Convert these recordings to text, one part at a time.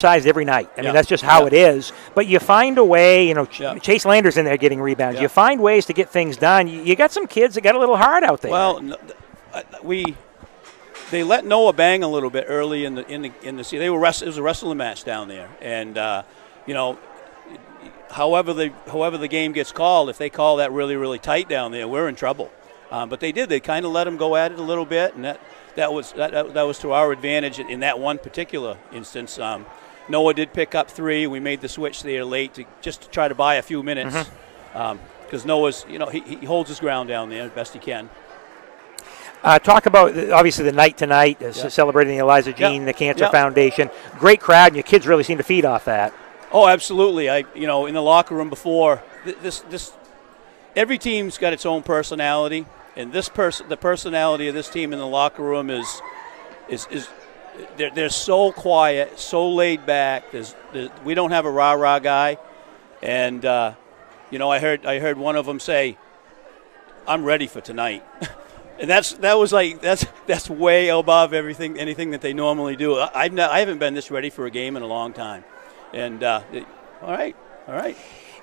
sized every night. I mean, that's just how it is. But you find a way, you know, Chase Lander's in there getting rebounds. You find ways to get things done. You got some kids that got a little hard out there. Well, they let Noah bang a little bit early in the season. It was a wrestling match down there, and you know, however the game gets called, if they call that really, really tight down there, we're in trouble. But they did. They kind of let them go at it a little bit, and that was to our advantage in that one particular instance. Noah did pick up 3. We made the switch there late just to try to buy a few minutes, because Noah's, you know, he holds his ground down there as best he can. Talk about, obviously, the night tonight, celebrating the Eliza Jean, the Cancer Foundation. Great crowd, and your kids really seem to feed off that. Oh, absolutely. You know, in the locker room before, every team's got its own personality, and the personality of this team in the locker room is they're so quiet, so laid back. We don't have a rah-rah guy, and you know, I heard one of them say, "I'm ready for tonight." And that's way above anything that they normally do. I haven't been this ready for a game in a long time. And all right.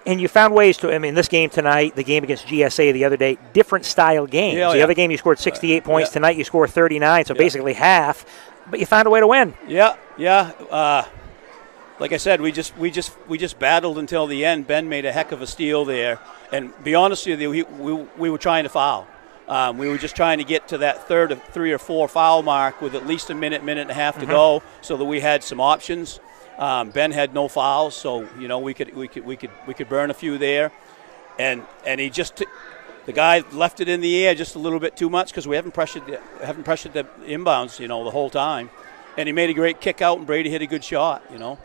And you found ways to, I mean, this game tonight, the game against GSA the other day, different style games. The other game you scored 68 points. Tonight you score 39, so basically half. But you found a way to win. Yeah. Like I said, we just battled until the end. Ben made a heck of a steal there. And be honest with you, we were trying to foul. We were just trying to get to that 3 or 4 foul mark with at least a minute and a half to go, so that we had some options. Ben had no fouls, so you know we could burn a few there, and he just the guy left it in the air just a little bit too much because we haven't pressured the inbounds, you know, the whole time, and he made a great kick out, and Brady hit a good shot, you know.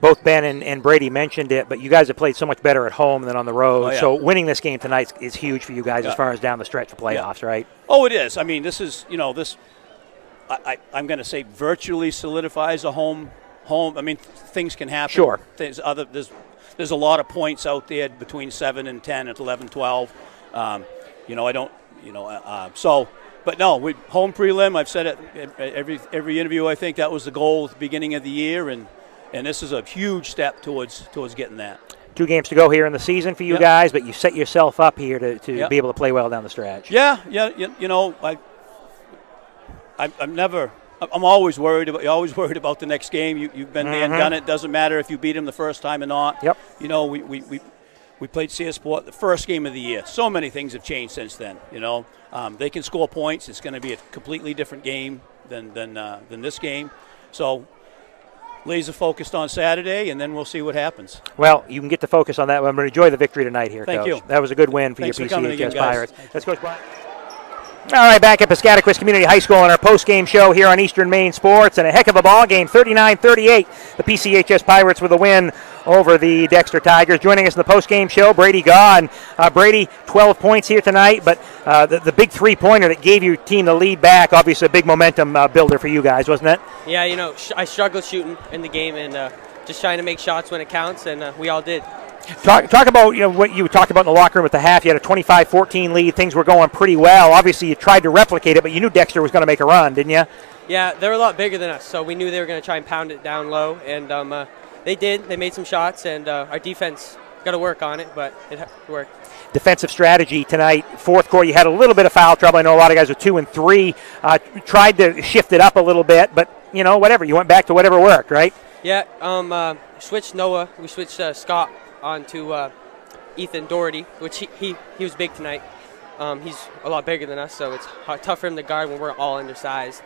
Both Ben and Brady mentioned it, but you guys have played so much better at home than on the road. So winning this game tonight is huge for you guys as far as down the stretch for playoffs, right? Oh, it is. I mean, this is, you know, I'm going to say virtually solidifies a home. I mean, things can happen. Sure. There's a lot of points out there between 7 and 10 and 11, 12. You know, I don't, you know, so. But no, home prelim. I've said it every interview. I think that was the goal at the beginning of the year, and this is a huge step towards getting that. 2 games to go here in the season for you guys, but you set yourself up here to be able to play well down the stretch. Yeah. You know, I'm always worried about. You're always worried about the next game. You've been there and done it. Doesn't matter if you beat them the first time or not. Yep. You know, we played CSPort the first game of the year. So many things have changed since then. You know, they can score points. It's going to be a completely different game than this game. So. Laser focused on Saturday, and then we'll see what happens. Well, you can get to focus on that. I'm going to enjoy the victory tonight here, Thank Coach. you. That was a good win for Thanks your for PCHS Pirates. Let's Coach Brian. All right, back at Piscataquis Community High School on our post-game show here on Eastern Maine Sports, and a heck of a ball game, 39-38. The PCHS Pirates with a win over the Dexter Tigers. Joining us in the post-game show, Brady Gaw. Brady, 12 points here tonight, but the big three-pointer that gave your team the lead back, obviously a big momentum builder for you guys, wasn't it? Yeah, you know, I struggled shooting in the game and just trying to make shots when it counts, and we all did. Talk about, you know, what you talked about in the locker room at the half. You had a 25-14 lead. Things were going pretty well. Obviously, you tried to replicate it, but you knew Dexter was going to make a run, didn't you? Yeah, they're a lot bigger than us, so we knew they were going to try and pound it down low, and they did. They made some shots, and our defense got to work on it, but it worked. Defensive strategy tonight. Fourth quarter, you had a little bit of foul trouble. I know a lot of guys with 2 and 3 tried to shift it up a little bit, but, you know, whatever. You went back to whatever worked, right? Yeah, switched Noah. We switched Scott onto Ethan Doherty, which he was big tonight. He's a lot bigger than us, so it's tough for him to guard when we're all undersized.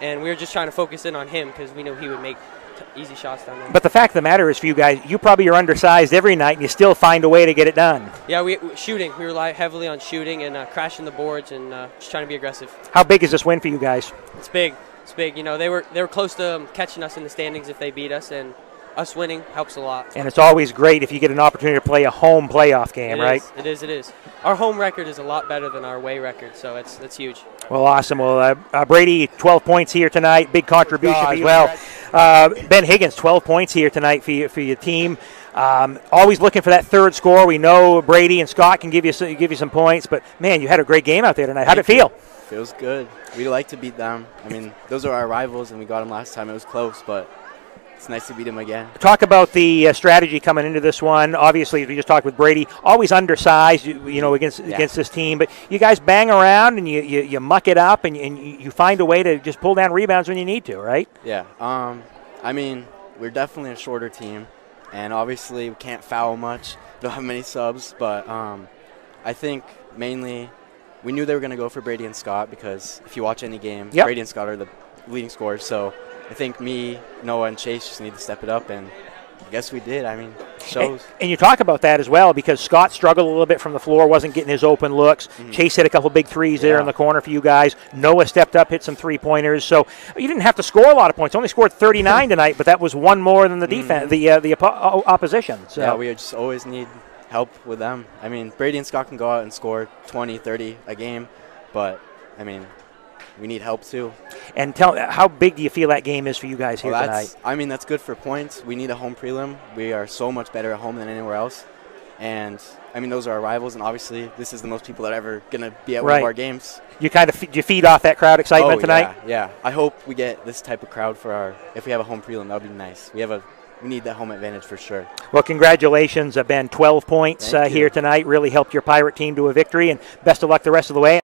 And we were just trying to focus in on him because we knew he would make easy shots down there. But the fact of the matter is, for you guys, you probably are undersized every night, and you still find a way to get it done. Yeah, shooting. We rely heavily on shooting and crashing the boards and just trying to be aggressive. How big is this win for you guys? It's big. It's big. You know, they were close to catching us in the standings if they beat us, and us winning helps a lot. And it's always great if you get an opportunity to play a home playoff game, right? It is. Our home record is a lot better than our away record, so that's huge. Well, awesome. Well, Brady, 12 points here tonight. Big contribution as well. Ben Higgins, 12 points here tonight for your team. Always looking for that third score. We know Brady and Scott can give you some points, but, man, you had a great game out there tonight. How'd it feel? Feels good. We like to beat them. I mean, those are our rivals, and we got them last time. It was close, but it's nice to beat them again. Talk about the strategy coming into this one. Obviously, as we just talked with Brady, always undersized, against this team. But you guys bang around and you muck it up and you find a way to just pull down rebounds when you need to, right? Yeah. I mean, we're definitely a shorter team, and obviously we can't foul much. Don't have many subs, but I think mainly we knew they were going to go for Brady and Scott because if you watch any game, Brady and Scott are the leading scorers. So I think me, Noah, and Chase just need to step it up, and I guess we did. I mean, it shows. And you talk about that as well because Scott struggled a little bit from the floor, wasn't getting his open looks. Mm-hmm. Chase hit a couple big threes there in the corner for you guys. Noah stepped up, hit some three-pointers. So you didn't have to score a lot of points. Only scored 39 tonight, but that was one more than the defense, the opposition. So. Yeah, we just always need help with them. I mean, Brady and Scott can go out and score 20, 30 a game, but, I mean, we need help too. And how big do you feel that game is for you guys here tonight? I mean, that's good for points. We need a home prelim. We are so much better at home than anywhere else. And, I mean, those are our rivals, and obviously this is the most people that are ever going to be at one of our games. You kind of you feed off that crowd excitement tonight? Yeah. I hope we get this type of crowd for if we have a home prelim, that would be nice. We need that home advantage for sure. Well, congratulations, Ben. 12 points here tonight. Really helped your Pirate team to a victory, and best of luck the rest of the way.